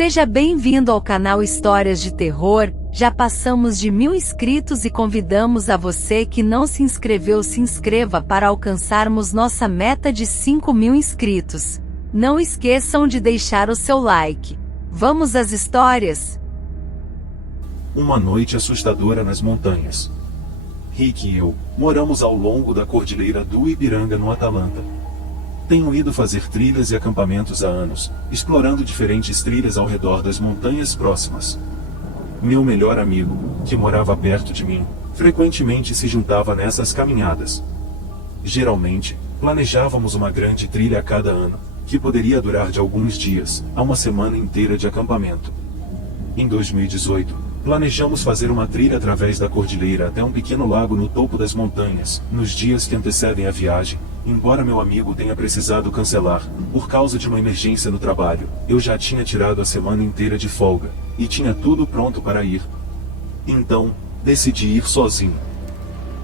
Seja bem-vindo ao canal Histórias de Terror. Já passamos de 1000 inscritos e convidamos a você que não se inscreveu, se inscreva para alcançarmos nossa meta de 5000 inscritos. Não esqueçam de deixar o seu like. Vamos às histórias? Uma noite assustadora nas montanhas. Rick e eu moramos ao longo da Cordilheira do Ipiranga, no Atlanta. Tenho ido fazer trilhas e acampamentos há anos, explorando diferentes trilhas ao redor das montanhas próximas. Meu melhor amigo, que morava perto de mim, frequentemente se juntava nessas caminhadas. Geralmente, planejávamos uma grande trilha a cada ano, que poderia durar de alguns dias a uma semana inteira de acampamento. Em 2018, planejamos fazer uma trilha através da cordilheira até um pequeno lago no topo das montanhas, nos dias que antecedem a viagem. Embora meu amigo tenha precisado cancelar, por causa de uma emergência no trabalho, eu já tinha tirado a semana inteira de folga, e tinha tudo pronto para ir. Então, decidi ir sozinho.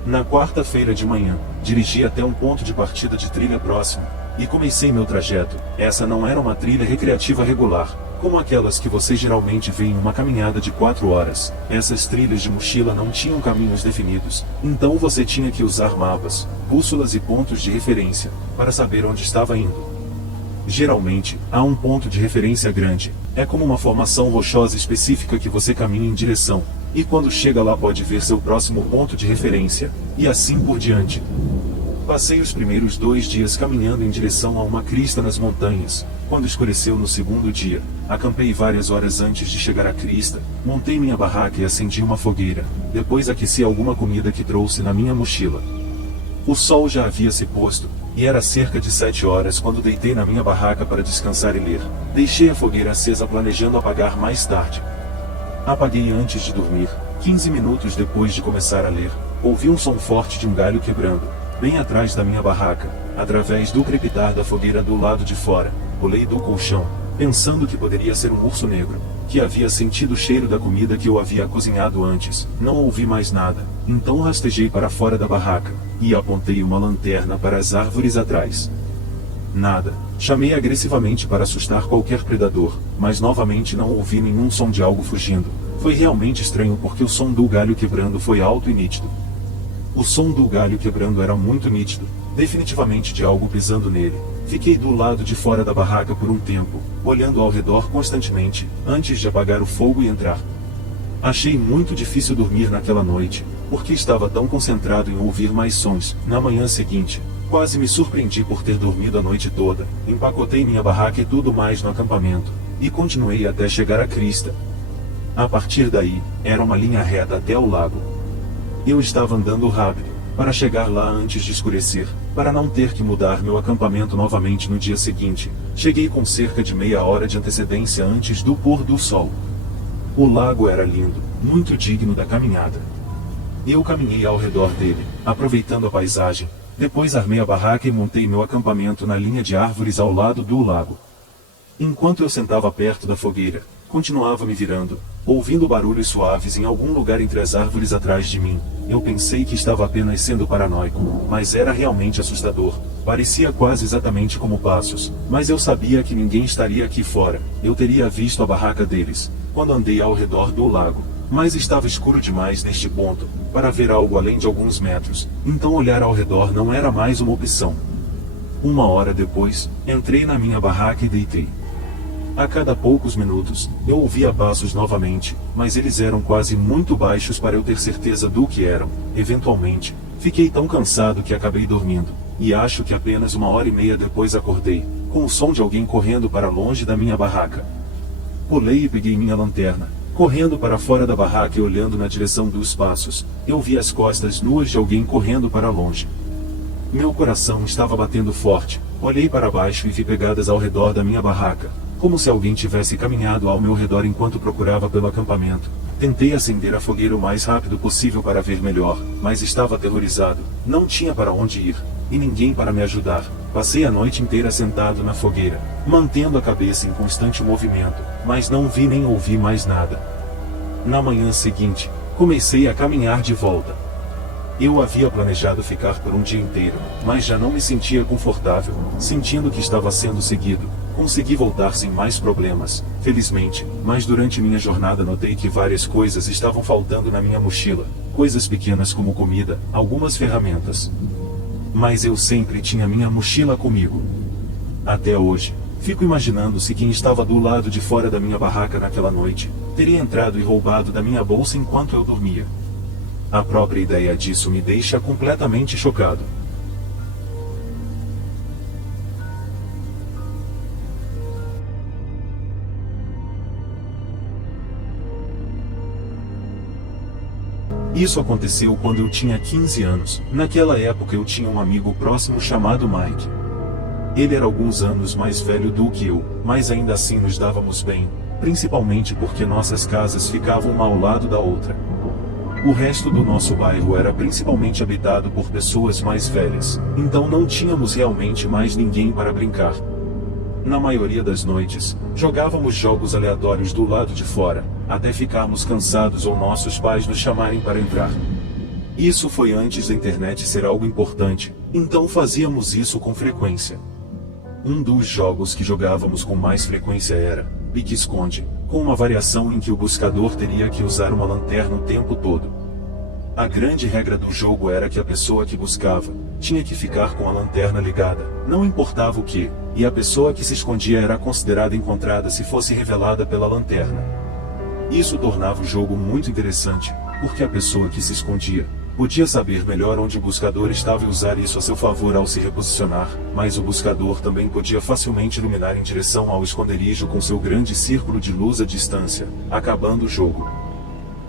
Na quarta-feira de manhã, dirigi até um ponto de partida de trilha próximo, e comecei meu trajeto. Essa não era uma trilha recreativa regular, como aquelas que você geralmente vê em uma caminhada de 4 horas. Essas trilhas de mochila não tinham caminhos definidos, então você tinha que usar mapas, bússolas e pontos de referência, para saber onde estava indo. Geralmente, há um ponto de referência grande, é como uma formação rochosa específica que você caminha em direção, e quando chega lá pode ver seu próximo ponto de referência, e assim por diante. Passei os primeiros 2 dias caminhando em direção a uma crista nas montanhas. Quando escureceu no segundo dia, acampei várias horas antes de chegar à crista, montei minha barraca e acendi uma fogueira. Depois aqueci alguma comida que trouxe na minha mochila. O sol já havia se posto, e era cerca de 7 horas quando deitei na minha barraca para descansar e ler. Deixei a fogueira acesa planejando apagar mais tarde. Apaguei antes de dormir. 15 minutos depois de começar a ler, ouvi um som forte de um galho quebrando, bem atrás da minha barraca. Através do crepitar da fogueira do lado de fora, pulei do colchão, pensando que poderia ser um urso negro, que havia sentido o cheiro da comida que eu havia cozinhado antes. Não ouvi mais nada, então rastejei para fora da barraca, e apontei uma lanterna para as árvores atrás. Nada. Chamei agressivamente para assustar qualquer predador, mas novamente não ouvi nenhum som de algo fugindo. Foi realmente estranho porque o som do galho quebrando foi alto e nítido. O som do galho quebrando era muito nítido, definitivamente de algo pisando nele. Fiquei do lado de fora da barraca por um tempo, olhando ao redor constantemente, antes de apagar o fogo e entrar. Achei muito difícil dormir naquela noite, porque estava tão concentrado em ouvir mais sons. Na manhã seguinte, quase me surpreendi por ter dormido a noite toda. Empacotei minha barraca e tudo mais no acampamento, e continuei até chegar à crista. A partir daí, era uma linha reta até o lago. Eu estava andando rápido, para chegar lá antes de escurecer, para não ter que mudar meu acampamento novamente no dia seguinte. Cheguei com cerca de meia hora de antecedência antes do pôr do sol. O lago era lindo, muito digno da caminhada. Eu caminhei ao redor dele, aproveitando a paisagem. Depois armei a barraca e montei meu acampamento na linha de árvores ao lado do lago. Enquanto eu sentava perto da fogueira, continuava me virando, ouvindo barulhos suaves em algum lugar entre as árvores atrás de mim. Eu pensei que estava apenas sendo paranoico, mas era realmente assustador. Parecia quase exatamente como passos, mas eu sabia que ninguém estaria aqui fora. Eu teria visto a barraca deles, quando andei ao redor do lago. Mas estava escuro demais neste ponto, para ver algo além de alguns metros, então olhar ao redor não era mais uma opção. 1 hora depois, entrei na minha barraca e deitei. A cada poucos minutos, eu ouvia passos novamente, mas eles eram quase muito baixos para eu ter certeza do que eram. Eventualmente, fiquei tão cansado que acabei dormindo, e acho que apenas 1h30 depois acordei, com o som de alguém correndo para longe da minha barraca. Pulei e peguei minha lanterna, correndo para fora da barraca e olhando na direção dos passos. Eu vi as costas nuas de alguém correndo para longe. Meu coração estava batendo forte. Olhei para baixo e vi pegadas ao redor da minha barraca, como se alguém tivesse caminhado ao meu redor enquanto procurava pelo acampamento. Tentei acender a fogueira o mais rápido possível para ver melhor, mas estava aterrorizado. Não tinha para onde ir, e ninguém para me ajudar. Passei a noite inteira sentado na fogueira, mantendo a cabeça em constante movimento, mas não vi nem ouvi mais nada. Na manhã seguinte, comecei a caminhar de volta. Eu havia planejado ficar por um dia inteiro, mas já não me sentia confortável, sentindo que estava sendo seguido. Consegui voltar sem mais problemas, felizmente, mas durante minha jornada notei que várias coisas estavam faltando na minha mochila, coisas pequenas como comida, algumas ferramentas. Mas eu sempre tinha minha mochila comigo. Até hoje, fico imaginando se quem estava do lado de fora da minha barraca naquela noite, teria entrado e roubado da minha bolsa enquanto eu dormia. A própria ideia disso me deixa completamente chocado. Isso aconteceu quando eu tinha 15 anos. Naquela época eu tinha um amigo próximo chamado Mike. Ele era alguns anos mais velho do que eu, mas ainda assim nos dávamos bem, principalmente porque nossas casas ficavam uma ao lado da outra. O resto do nosso bairro era principalmente habitado por pessoas mais velhas, então não tínhamos realmente mais ninguém para brincar. Na maioria das noites, jogávamos jogos aleatórios do lado de fora, até ficarmos cansados ou nossos pais nos chamarem para entrar. Isso foi antes da internet ser algo importante, então fazíamos isso com frequência. Um dos jogos que jogávamos com mais frequência era pique-esconde, com uma variação em que o buscador teria que usar uma lanterna o tempo todo. A grande regra do jogo era que a pessoa que buscava tinha que ficar com a lanterna ligada, não importava o que, e a pessoa que se escondia era considerada encontrada se fosse revelada pela lanterna. Isso tornava o jogo muito interessante, porque a pessoa que se escondia podia saber melhor onde o buscador estava e usar isso a seu favor ao se reposicionar, mas o buscador também podia facilmente iluminar em direção ao esconderijo com seu grande círculo de luz à distância, acabando o jogo.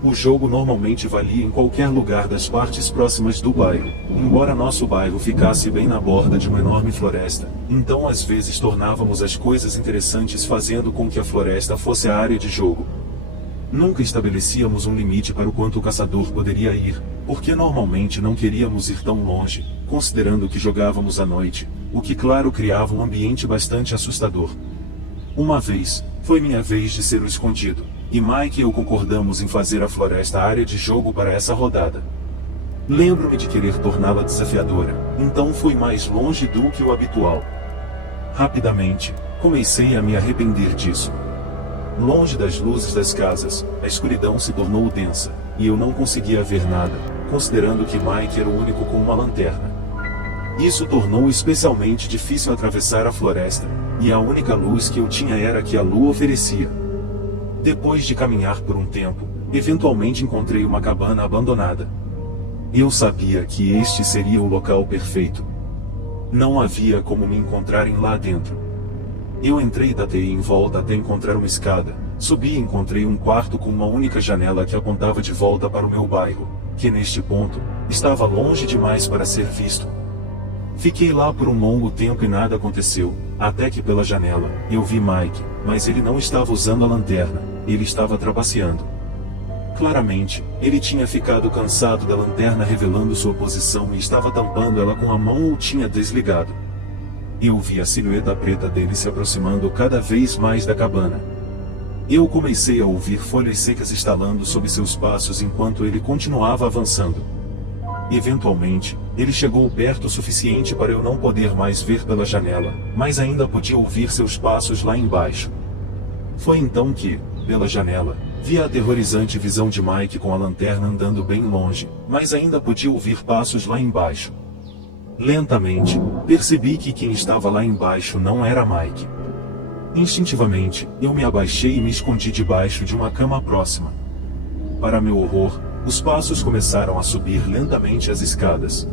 O jogo normalmente valia em qualquer lugar das partes próximas do bairro, embora nosso bairro ficasse bem na borda de uma enorme floresta, então às vezes tornávamos as coisas interessantes fazendo com que a floresta fosse a área de jogo. Nunca estabelecíamos um limite para o quanto o caçador poderia ir, porque normalmente não queríamos ir tão longe, considerando que jogávamos à noite, o que claro criava um ambiente bastante assustador. Uma vez, foi minha vez de ser o escondido, e Mike e eu concordamos em fazer a floresta a área de jogo para essa rodada. Lembro-me de querer torná-la desafiadora, então fui mais longe do que o habitual. Rapidamente, comecei a me arrepender disso. Longe das luzes das casas, a escuridão se tornou densa, e eu não conseguia ver nada, considerando que Mike era o único com uma lanterna. Isso tornou especialmente difícil atravessar a floresta, e a única luz que eu tinha era a que a lua oferecia. Depois de caminhar por um tempo, eventualmente encontrei uma cabana abandonada. Eu sabia que este seria o local perfeito. Não havia como me encontrarem lá dentro. Eu entrei e datei em volta até encontrar uma escada, subi e encontrei um quarto com uma única janela que apontava de volta para o meu bairro, que neste ponto, estava longe demais para ser visto. Fiquei lá por um longo tempo e nada aconteceu, até que pela janela, eu vi Mike, mas ele não estava usando a lanterna, ele estava trapaceando. Claramente, ele tinha ficado cansado da lanterna revelando sua posição e estava tampando ela com a mão ou tinha desligado. Eu vi a silhueta preta dele se aproximando cada vez mais da cabana. Eu comecei a ouvir folhas secas estalando sob seus passos enquanto ele continuava avançando. Eventualmente, ele chegou perto o suficiente para eu não poder mais ver pela janela, mas ainda podia ouvir seus passos lá embaixo. Foi então que, pela janela, vi a aterrorizante visão de Mike com a lanterna andando bem longe, mas ainda podia ouvir passos lá embaixo. Lentamente, percebi que quem estava lá embaixo não era Mike. Instintivamente, eu me abaixei e me escondi debaixo de uma cama próxima. Para meu horror, os passos começaram a subir lentamente as escadas.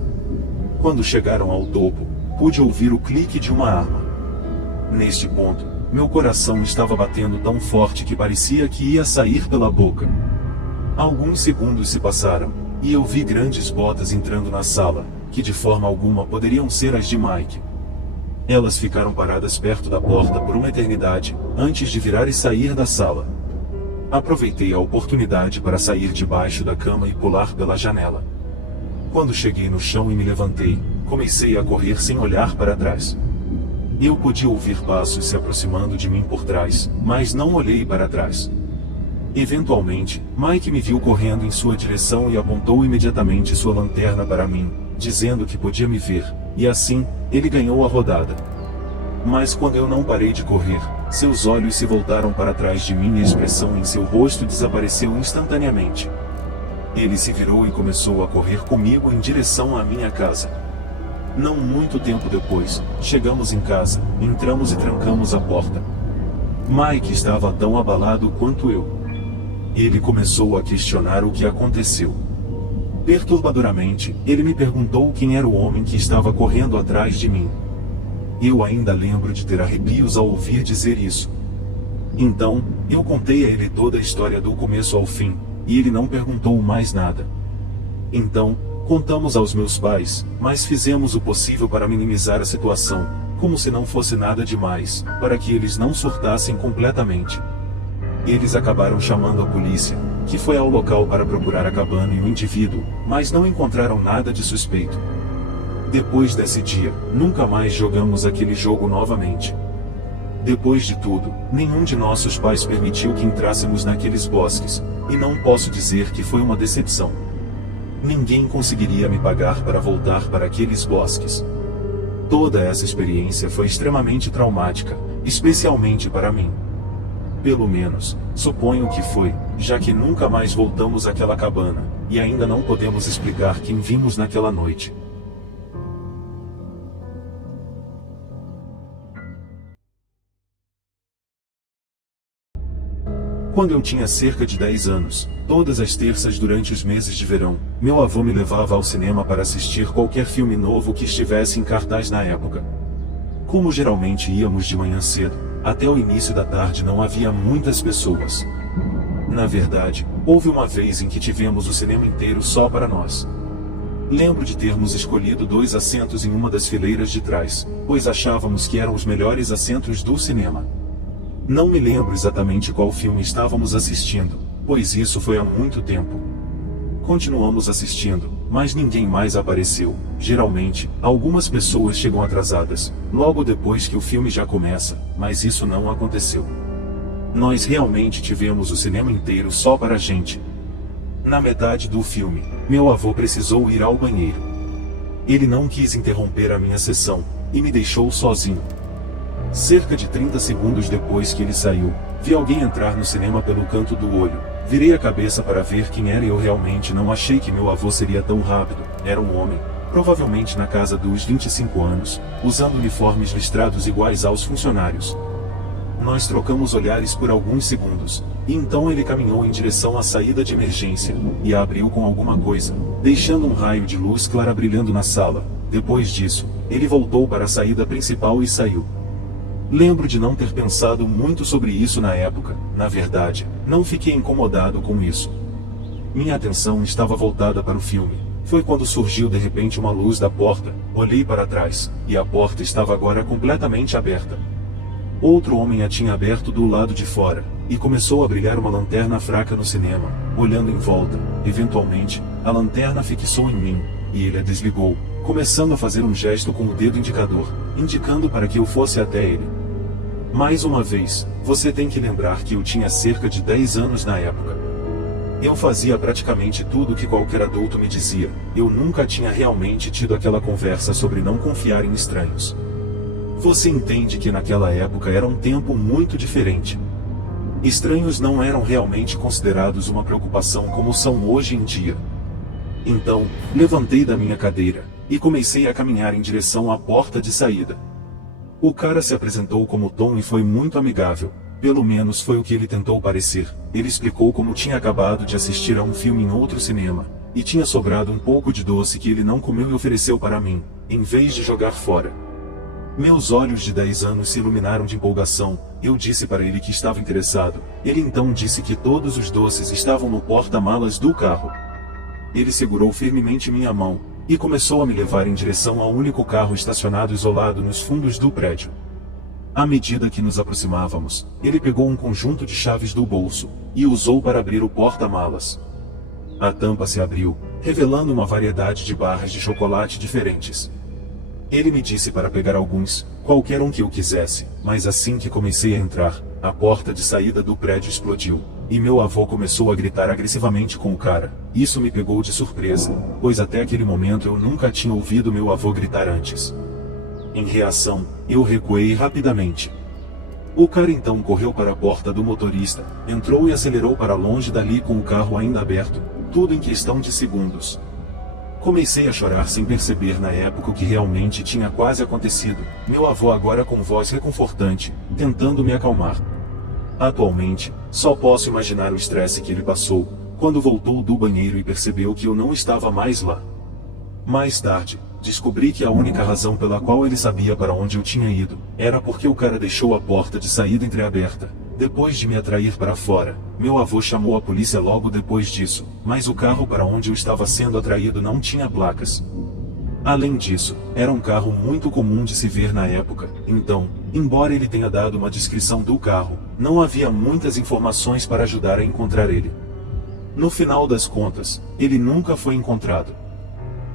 Quando chegaram ao topo, pude ouvir o clique de uma arma. Neste ponto, meu coração estava batendo tão forte que parecia que ia sair pela boca. Alguns segundos se passaram, e eu vi grandes botas entrando na sala, que de forma alguma poderiam ser as de Mike. Elas ficaram paradas perto da porta por uma eternidade, antes de virar e sair da sala. Aproveitei a oportunidade para sair debaixo da cama e pular pela janela. Quando cheguei no chão e me levantei, comecei a correr sem olhar para trás. Eu podia ouvir passos se aproximando de mim por trás, mas não olhei para trás. Eventualmente, Mike me viu correndo em sua direção e apontou imediatamente sua lanterna para mim, dizendo que podia me ver, e assim, ele ganhou a rodada. Mas quando eu não parei de correr, seus olhos se voltaram para trás de mim e a expressão em seu rosto desapareceu instantaneamente. Ele se virou e começou a correr comigo em direção à minha casa. Não muito tempo depois, chegamos em casa, entramos e trancamos a porta. Mike estava tão abalado quanto eu. Ele começou a questionar o que aconteceu. Perturbadoramente, ele me perguntou quem era o homem que estava correndo atrás de mim. Eu ainda lembro de ter arrepios ao ouvir dizer isso. Então, eu contei a ele toda a história do começo ao fim, e ele não perguntou mais nada. Então, contamos aos meus pais, mas fizemos o possível para minimizar a situação, como se não fosse nada demais, para que eles não surtassem completamente. Eles acabaram chamando a polícia, que foi ao local para procurar a cabana e o indivíduo, mas não encontraram nada de suspeito. Depois desse dia, nunca mais jogamos aquele jogo novamente. Depois de tudo, nenhum de nossos pais permitiu que entrássemos naqueles bosques, e não posso dizer que foi uma decepção. Ninguém conseguiria me pagar para voltar para aqueles bosques. Toda essa experiência foi extremamente traumática, especialmente para mim. Pelo menos, suponho que foi, já que nunca mais voltamos àquela cabana, e ainda não podemos explicar quem vimos naquela noite. Quando eu tinha cerca de 10 anos, todas as terças durante os meses de verão, meu avô me levava ao cinema para assistir qualquer filme novo que estivesse em cartaz na época. Como geralmente íamos de manhã cedo, até o início da tarde não havia muitas pessoas. Na verdade, houve uma vez em que tivemos o cinema inteiro só para nós. Lembro de termos escolhido 2 assentos em uma das fileiras de trás, pois achávamos que eram os melhores assentos do cinema. Não me lembro exatamente qual filme estávamos assistindo, pois isso foi há muito tempo. Continuamos assistindo, mas ninguém mais apareceu. Geralmente, algumas pessoas chegam atrasadas, logo depois que o filme já começa, mas isso não aconteceu. Nós realmente tivemos o cinema inteiro só para a gente. Na metade do filme, meu avô precisou ir ao banheiro. Ele não quis interromper a minha sessão, e me deixou sozinho. Cerca de 30 segundos depois que ele saiu, vi alguém entrar no cinema pelo canto do olho. Virei a cabeça para ver quem era e eu realmente não achei que meu avô seria tão rápido. Era um homem, provavelmente na casa dos 25 anos, usando uniformes listrados iguais aos funcionários. Nós trocamos olhares por alguns segundos, e então ele caminhou em direção à saída de emergência, e a abriu com alguma coisa, deixando um raio de luz clara brilhando na sala. Depois disso, ele voltou para a saída principal e saiu. Lembro de não ter pensado muito sobre isso na época. Na verdade, não fiquei incomodado com isso. Minha atenção estava voltada para o filme. Foi quando surgiu de repente uma luz da porta. Olhei para trás, e a porta estava agora completamente aberta. Outro homem a tinha aberto do lado de fora, e começou a brilhar uma lanterna fraca no cinema, olhando em volta. Eventualmente, a lanterna fixou em mim, e ele a desligou, começando a fazer um gesto com o dedo indicador, indicando para que eu fosse até ele. Mais uma vez, você tem que lembrar que eu tinha cerca de 10 anos na época. Eu fazia praticamente tudo que qualquer adulto me dizia. Eu nunca tinha realmente tido aquela conversa sobre não confiar em estranhos. Você entende que naquela época era um tempo muito diferente. Estranhos não eram realmente considerados uma preocupação como são hoje em dia. Então, levantei da minha cadeira, e comecei a caminhar em direção à porta de saída. O cara se apresentou como Tom e foi muito amigável, pelo menos foi o que ele tentou parecer. Ele explicou como tinha acabado de assistir a um filme em outro cinema, e tinha sobrado um pouco de doce que ele não comeu e ofereceu para mim, em vez de jogar fora. Meus olhos de 10 anos se iluminaram de empolgação. Eu disse para ele que estava interessado. Ele então disse que todos os doces estavam no porta-malas do carro. Ele segurou firmemente minha mão, e começou a me levar em direção ao único carro estacionado isolado nos fundos do prédio. À medida que nos aproximávamos, ele pegou um conjunto de chaves do bolso, e usou para abrir o porta-malas. A tampa se abriu, revelando uma variedade de barras de chocolate diferentes. Ele me disse para pegar alguns, qualquer um que eu quisesse, mas assim que comecei a entrar, a porta de saída do prédio explodiu. e meu avô começou a gritar agressivamente com o cara. Isso me pegou de surpresa, pois até aquele momento eu nunca tinha ouvido meu avô gritar antes. Em reação, eu recuei rapidamente. O cara então correu para a porta do motorista, entrou e acelerou para longe dali com o carro ainda aberto, tudo em questão de segundos. Comecei a chorar sem perceber na época o que realmente tinha quase acontecido, meu avô agora com voz reconfortante, tentando me acalmar. Atualmente, só posso imaginar o estresse que ele passou, quando voltou do banheiro e percebeu que eu não estava mais lá. Mais tarde, descobri que a única razão pela qual ele sabia para onde eu tinha ido, era porque o cara deixou a porta de saída entreaberta. Depois de me atrair para fora, meu avô chamou a polícia logo depois disso, mas o carro para onde eu estava sendo atraído não tinha placas. Além disso, era um carro muito comum de se ver na época, então, embora ele tenha dado uma descrição do carro, não havia muitas informações para ajudar a encontrar ele. No final das contas, ele nunca foi encontrado.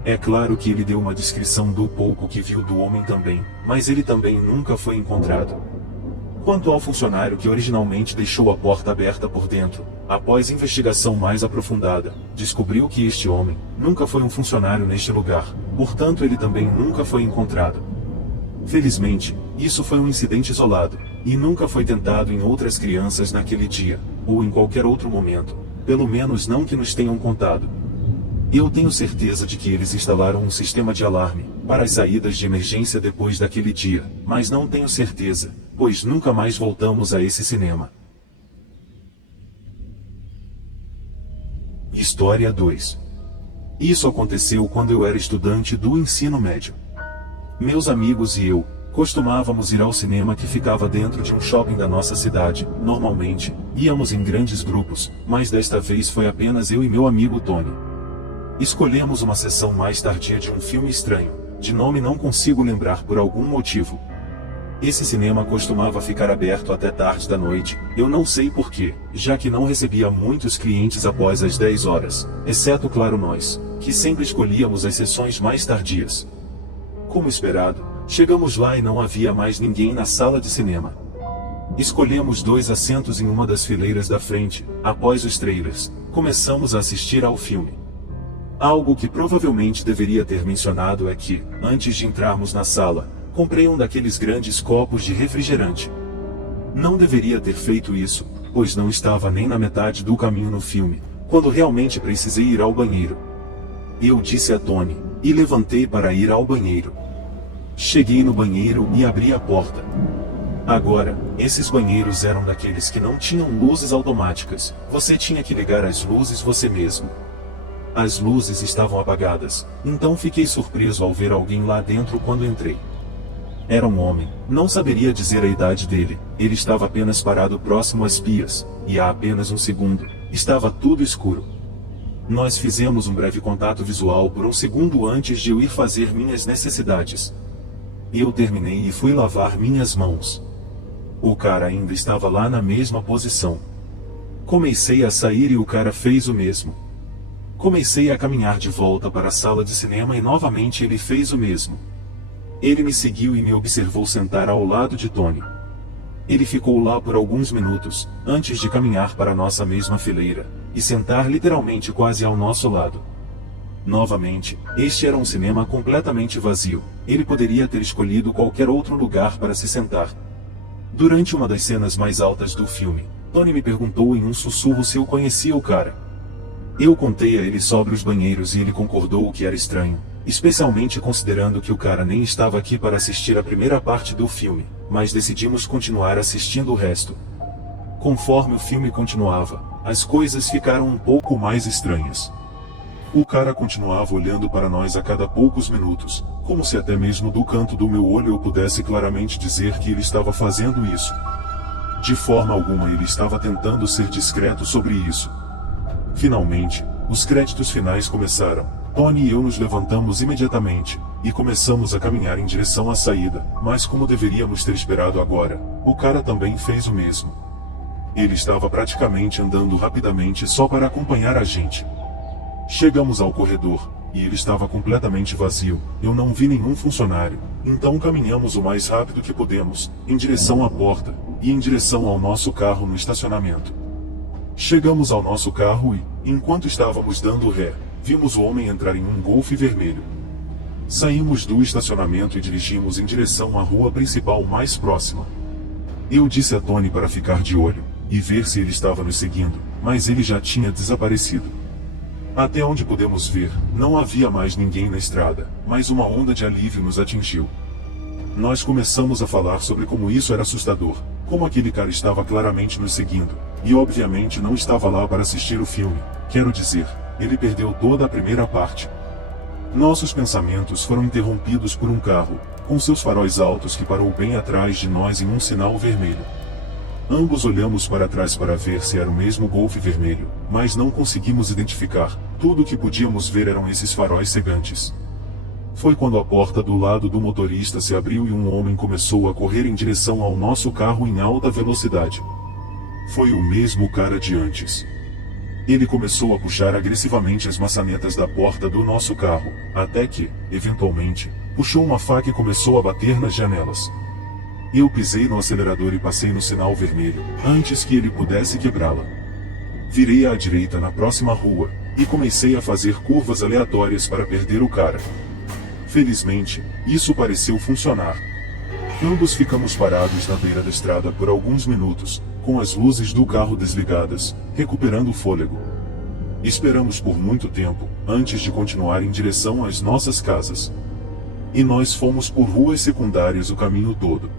É claro que ele deu uma descrição do pouco que viu do homem também, mas ele também nunca foi encontrado. Quanto ao funcionário que originalmente deixou a porta aberta por dentro, após investigação mais aprofundada, descobriu que este homem nunca foi um funcionário neste lugar, portanto ele também nunca foi encontrado. Felizmente, isso foi um incidente isolado, e nunca foi tentado em outras crianças naquele dia, ou em qualquer outro momento, pelo menos não que nos tenham contado. Eu tenho certeza de que eles instalaram um sistema de alarme para as saídas de emergência depois daquele dia, mas não tenho certeza, pois nunca mais voltamos a esse cinema. História 2. Isso aconteceu quando eu era estudante do ensino médio. Meus amigos e eu costumávamos ir ao cinema que ficava dentro de um shopping da nossa cidade. Normalmente, íamos em grandes grupos, mas desta vez foi apenas eu e meu amigo Tony. Escolhemos uma sessão mais tardia de um filme estranho, de nome não consigo lembrar por algum motivo. Esse cinema costumava ficar aberto até tarde da noite, eu não sei porquê, já que não recebia muitos clientes após as 10 horas, exceto claro nós, que sempre escolhíamos as sessões mais tardias. Como esperado, chegamos lá e não havia mais ninguém na sala de cinema. Escolhemos 2 assentos em uma das fileiras da frente. Após os trailers, começamos a assistir ao filme. Algo que provavelmente deveria ter mencionado é que, antes de entrarmos na sala, comprei um daqueles grandes copos de refrigerante. Não deveria ter feito isso, pois não estava nem na metade do caminho no filme, quando realmente precisei ir ao banheiro. Eu disse a Tony, e levantei para ir ao banheiro. Cheguei no banheiro e abri a porta. Agora, esses banheiros eram daqueles que não tinham luzes automáticas, você tinha que ligar as luzes você mesmo. As luzes estavam apagadas, então fiquei surpreso ao ver alguém lá dentro quando entrei. Era um homem, não saberia dizer a idade dele, ele estava apenas parado próximo às pias, e há apenas um segundo, estava tudo escuro. Nós fizemos um breve contato visual por um segundo antes de eu ir fazer minhas necessidades. Eu terminei e fui lavar minhas mãos. O cara ainda estava lá na mesma posição. Comecei a sair e o cara fez o mesmo. Comecei a caminhar de volta para a sala de cinema e novamente ele fez o mesmo. Ele me seguiu e me observou sentar ao lado de Tony. Ele ficou lá por alguns minutos, antes de caminhar para a nossa mesma fileira, e sentar literalmente quase ao nosso lado. Novamente, este era um cinema completamente vazio, ele poderia ter escolhido qualquer outro lugar para se sentar. Durante uma das cenas mais altas do filme, Tony me perguntou em um sussurro se eu conhecia o cara. Eu contei a ele sobre os banheiros e ele concordou que era estranho, especialmente considerando que o cara nem estava aqui para assistir a primeira parte do filme, mas decidimos continuar assistindo o resto. Conforme o filme continuava, as coisas ficaram um pouco mais estranhas. O cara continuava olhando para nós a cada poucos minutos, como se até mesmo do canto do meu olho eu pudesse claramente dizer que ele estava fazendo isso. De forma alguma ele estava tentando ser discreto sobre isso. Finalmente, os créditos finais começaram. Tony e eu nos levantamos imediatamente, e começamos a caminhar em direção à saída, mas como deveríamos ter esperado agora, o cara também fez o mesmo. Ele estava praticamente andando rapidamente só para acompanhar a gente. Chegamos ao corredor, e ele estava completamente vazio, eu não vi nenhum funcionário, então caminhamos o mais rápido que pudemos, em direção à porta, e em direção ao nosso carro no estacionamento. Chegamos ao nosso carro e, enquanto estávamos dando ré, vimos o homem entrar em um Golf vermelho. Saímos do estacionamento e dirigimos em direção à rua principal mais próxima. Eu disse a Tony para ficar de olho e ver se ele estava nos seguindo, mas ele já tinha desaparecido. Até onde pudemos ver, não havia mais ninguém na estrada, mas uma onda de alívio nos atingiu. Nós começamos a falar sobre como isso era assustador, como aquele cara estava claramente nos seguindo, e obviamente não estava lá para assistir o filme, quero dizer, ele perdeu toda a primeira parte. Nossos pensamentos foram interrompidos por um carro, com seus faróis altos que parou bem atrás de nós em um sinal vermelho. Ambos olhamos para trás para ver se era o mesmo Golf vermelho, mas não conseguimos identificar, tudo o que podíamos ver eram esses faróis cegantes. Foi quando a porta do lado do motorista se abriu e um homem começou a correr em direção ao nosso carro em alta velocidade. Foi o mesmo cara de antes. Ele começou a puxar agressivamente as maçanetas da porta do nosso carro, até que, eventualmente, puxou uma faca e começou a bater nas janelas. Eu pisei no acelerador e passei no sinal vermelho, antes que ele pudesse quebrá-la. Virei à direita na próxima rua, e comecei a fazer curvas aleatórias para perder o cara. Felizmente, isso pareceu funcionar. Ambos ficamos parados na beira da estrada por alguns minutos, com as luzes do carro desligadas, recuperando o fôlego. Esperamos por muito tempo, antes de continuar em direção às nossas casas. E nós fomos por ruas secundárias o caminho todo.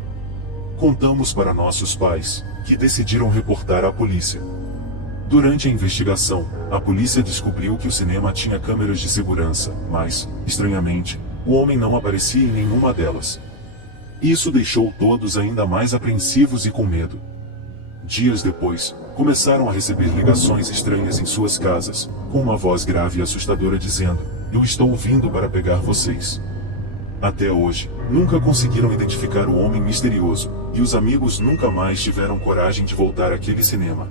Contamos para nossos pais, que decidiram reportar à polícia. Durante a investigação, a polícia descobriu que o cinema tinha câmeras de segurança, mas, estranhamente, o homem não aparecia em nenhuma delas. Isso deixou todos ainda mais apreensivos e com medo. Dias depois, começaram a receber ligações estranhas em suas casas, com uma voz grave e assustadora dizendo: "Eu estou vindo para pegar vocês." Até hoje, nunca conseguiram identificar o homem misterioso, e os amigos nunca mais tiveram coragem de voltar àquele cinema.